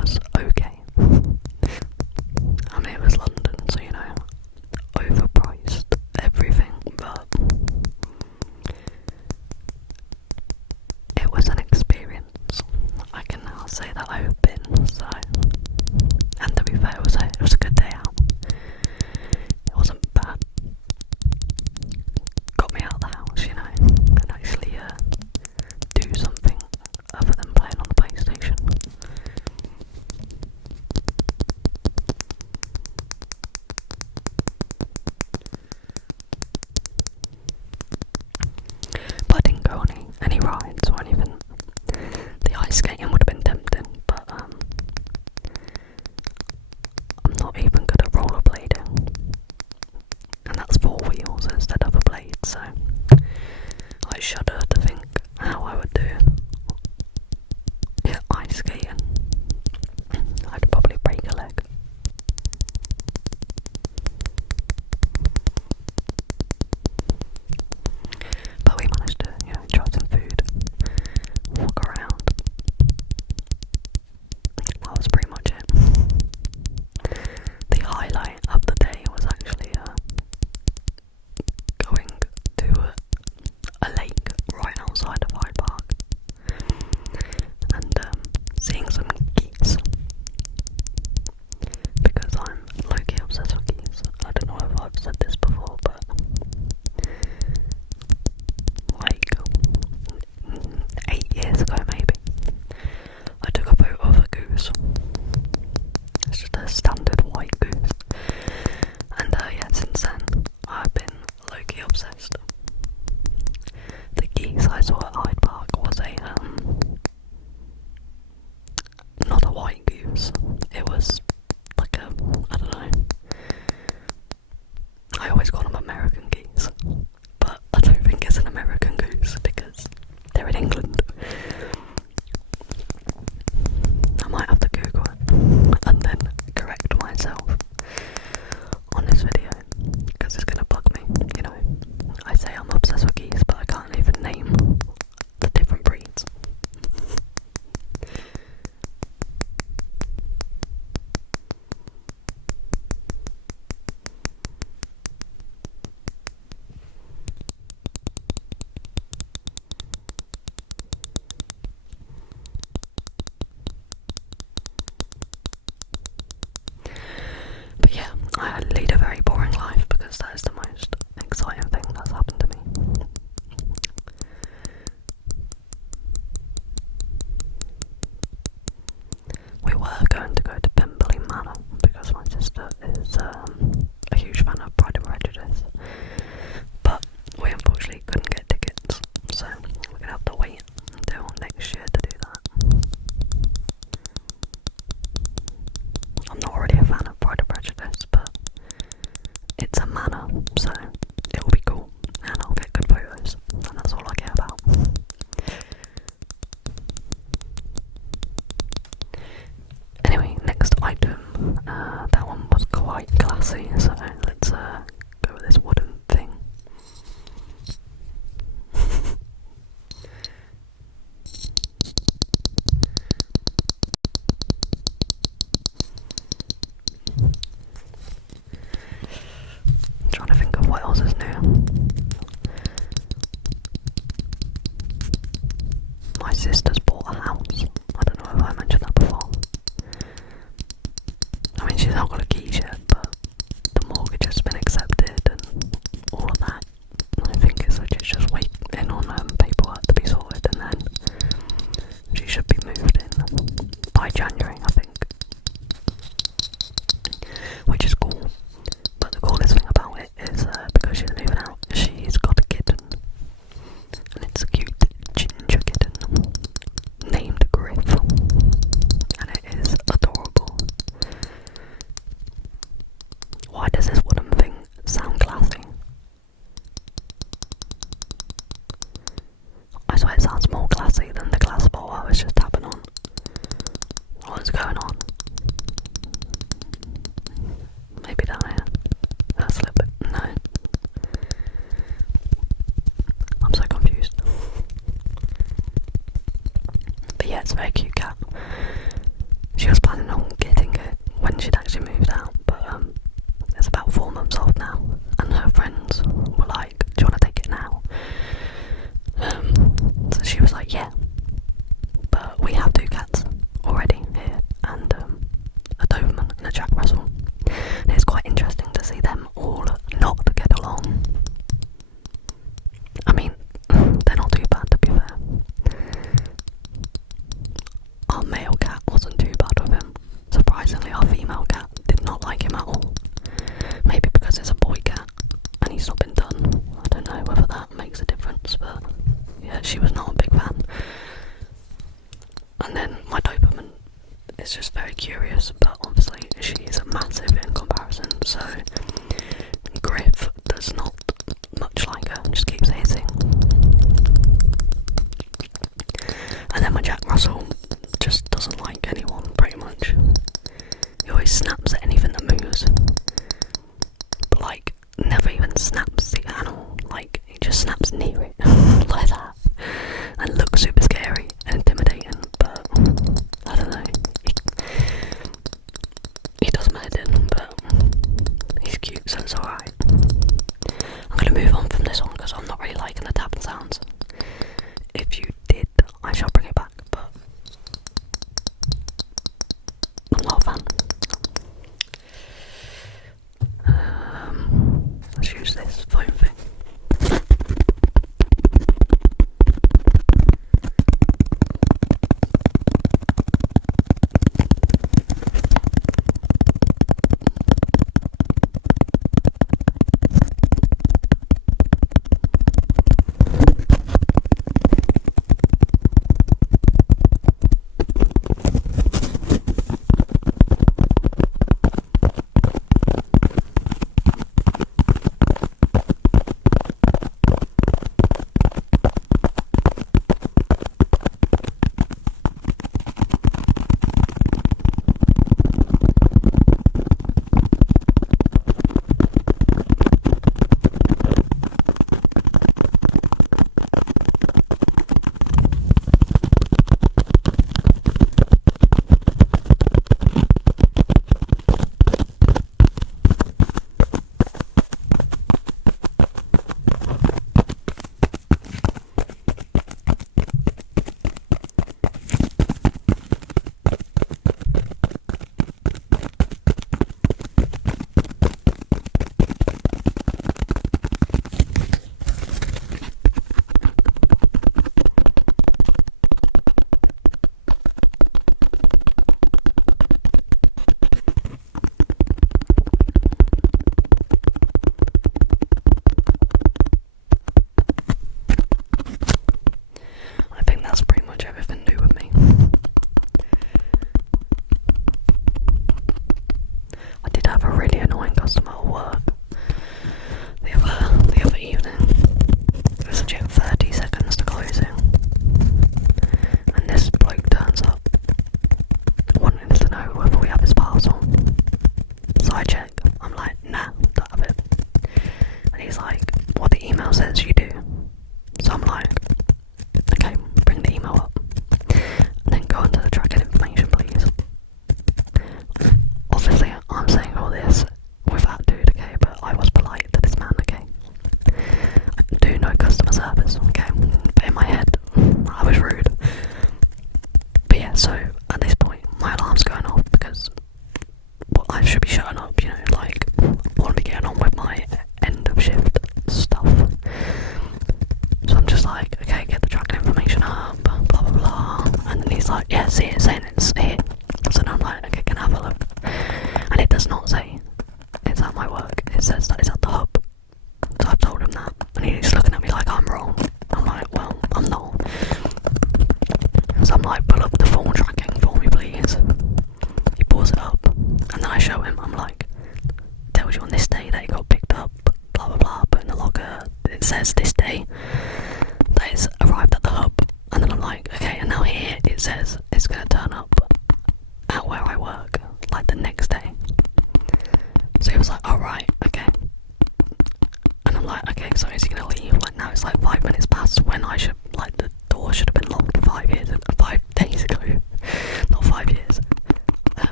was okay. I mean, it was London, so you know, overpriced everything, but it was an experience. I can now say that I've been, so, and to be fair, it was a good day out. It wasn't bad. Got me out of the house, you know, and actually do something other than playing on the PlayStation. But I didn't go on any rides or anything. The ice skating would have been tempting, but I'm not even good at rollerblading, and that's 4 wheels instead of a blade, so I shudder to think how I would do ice skating. I'd probably break a leg. But we managed to, you know, try some food, walk around. That was pretty much it. The highlight of the day was actually going to a lake right outside of Hyde Park and seeing some geese, because I'm low-key obsessed with geese. I don't know if I've said this before, but like 8 years ago maybe, I took a photo of a goose. It's just a standard white goose, and yeah, since then I've been low-key obsessed. The geese I saw at Hyde Park was not a white goose. It was like I don't know. I always call them American geese, but I don't think it's an American goose because they're in England. I might have to Google it and then correct myself on this video, because it's gonna bug me, you know. I say I'm obsessed with geese, but I can't even name the different breeds. But yeah, I lead a very boring life because that is the most exciting thing that's happened to me. We were going to go to Pemberley Manor because my sister is a huge fan of Pride and Prejudice, but we unfortunately couldn't get tickets, so we're gonna have to wait until next year to do that. I'm not already a fan of Pride and Prejudice, but it's a manor, so it will be cool, and I'll get good photos, and that's all I care about. Anyway, next item. That one was quite classy, so let's go with this wooden thing. Trying to think of what else is new. My sister's bought a house. I don't know if I mentioned that before. I mean, she's not got a keys yet, but the mortgage has been accepted and all of that. I think it's just waiting on paperwork to be sorted, and then she should be moved in by January, I think. Which is cool. But the coolest thing about it is because she's moving out, she's got a kitten. And it's a cute ginger kitten named Griff. And it is adorable. Why does this wooden thing sound classy? I swear it sounds more classy than the glass bowl I was just tapping on. What's going on? Maybe down here. That's a little bit. No. I'm so confused. But yeah, it's a very cute cat. She was planning is just very curious, but obviously she's massive in comparison, so Griff does not much like her, just keeps hitting. And then my Jack Russell just doesn't like anyone, pretty much. He always snaps at anything that moves, but like, never even snaps the animal, like, he just snaps near it, like that, and looks super scary and intimidating, but I don't know, he does my head in, but he's cute, so it's alright. I'm going to move on from this one, because I'm not really liking the tapping sounds. If you did, I shall bring it back, but I'm not a fan. Let's use this phone thing.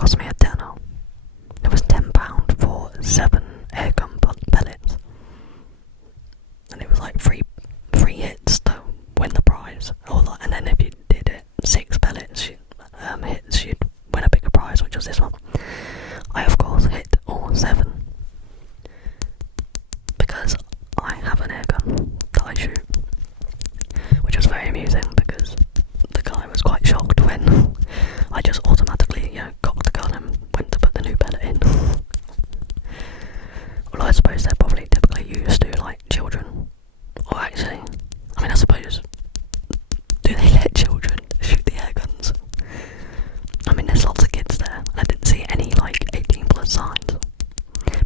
cost me a tenner. It was £10 for 7 airgun pellets. And it was like three hits to win the prize. And then if you did it 6 pellets hits, you'd win a bigger prize, which was this one. I of course hit all 7 because I have an airgun that I shoot, which was very amusing because the guy was quite shocked when I just automatically, cocked the gun and went to put the new pellet in. Well, I suppose they're probably typically used to like children, or actually, I suppose, do they let children shoot the air guns? There's lots of kids there, and I didn't see any like 18 plus signs.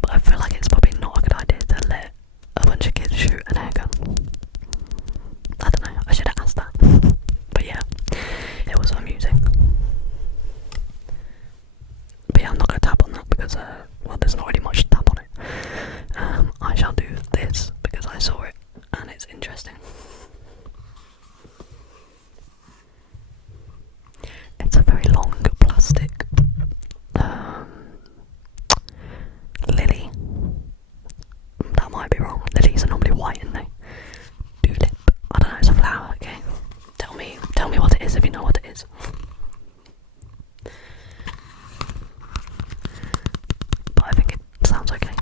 But I feel like it's probably not a good idea to let a bunch of kids shoot an air gun. I don't know, I should have asked that. But yeah, it was amusing. But yeah, I'm not going to tap on that because, there's not really much to tap on it. I shall do this because I saw it and it's interesting. It's a very long plastic lily. That might be wrong. Lilies are normally white, aren't they? Tulip. I don't know, it's a flower, okay? Tell me what it is if you know what it is. But I think it sounds okay.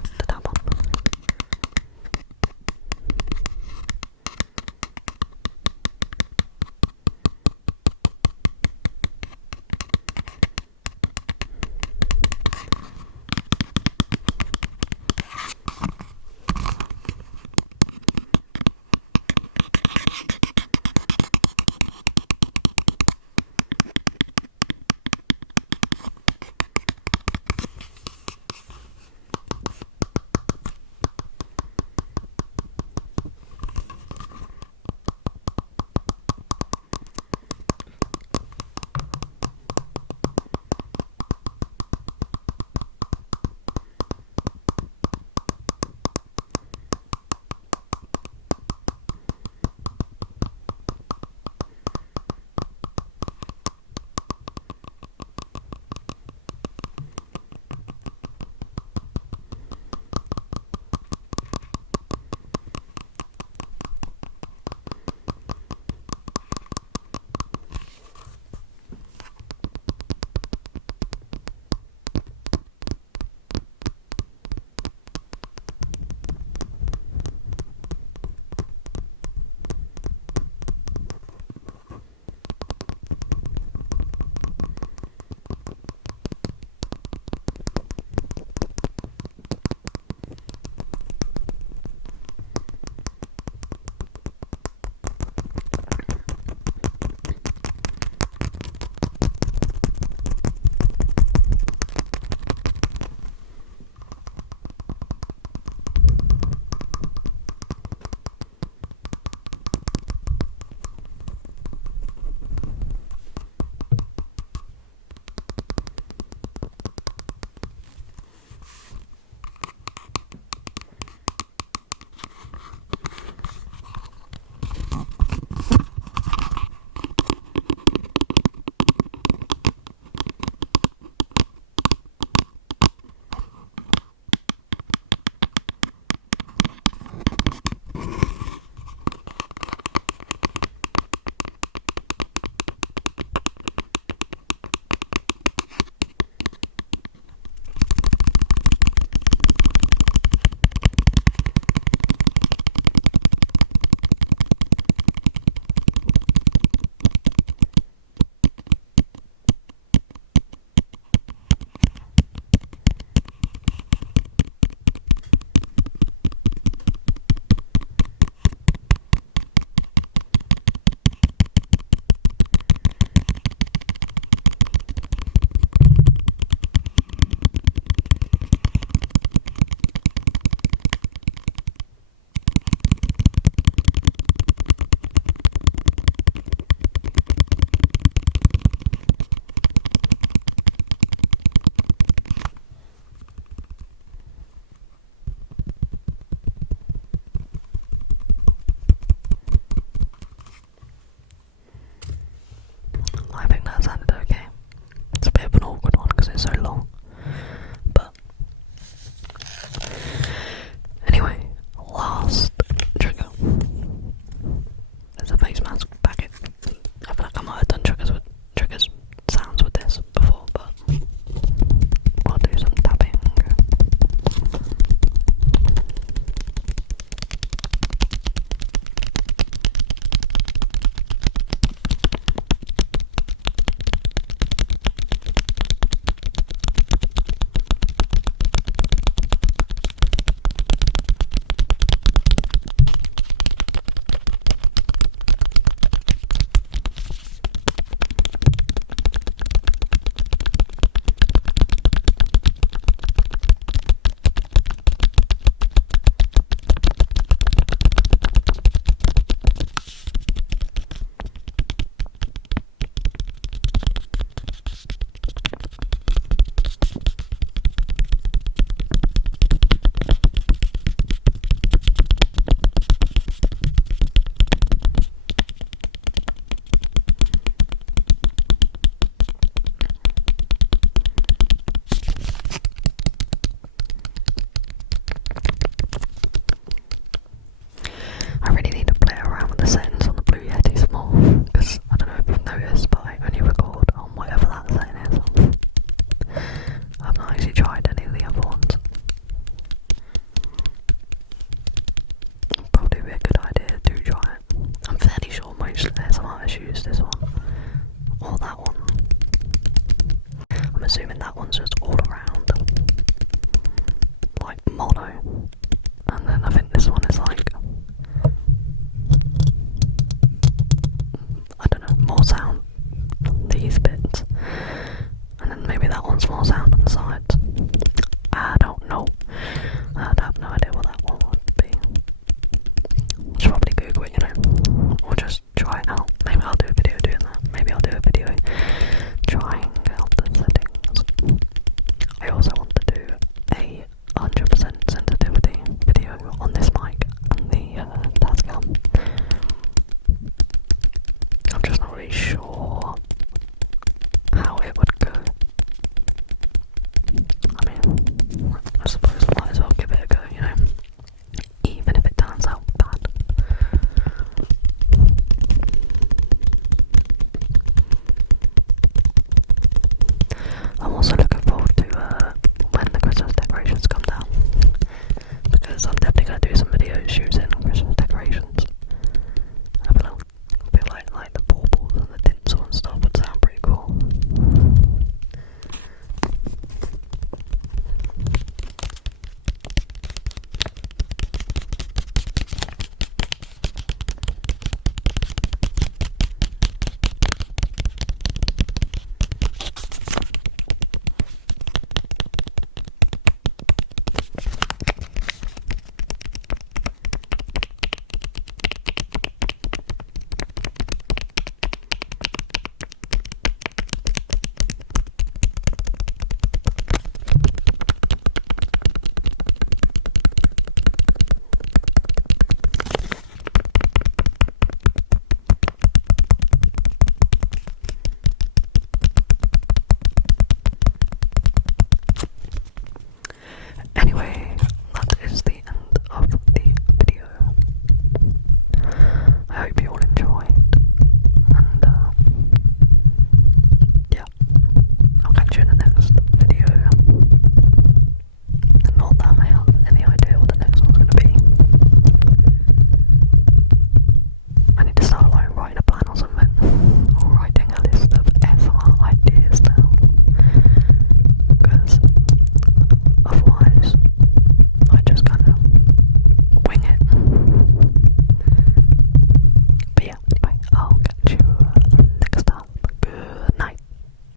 that one's just all around, like mono. And then I think this one is like, I don't know, more sound on these bits. And then maybe that one's more sound on the sides. I don't know. I'd have no idea what that one would be. Should probably Google it, you know, or just try it out. Maybe I'll do a video doing that. Maybe I'll do a video trying out the settings. I also want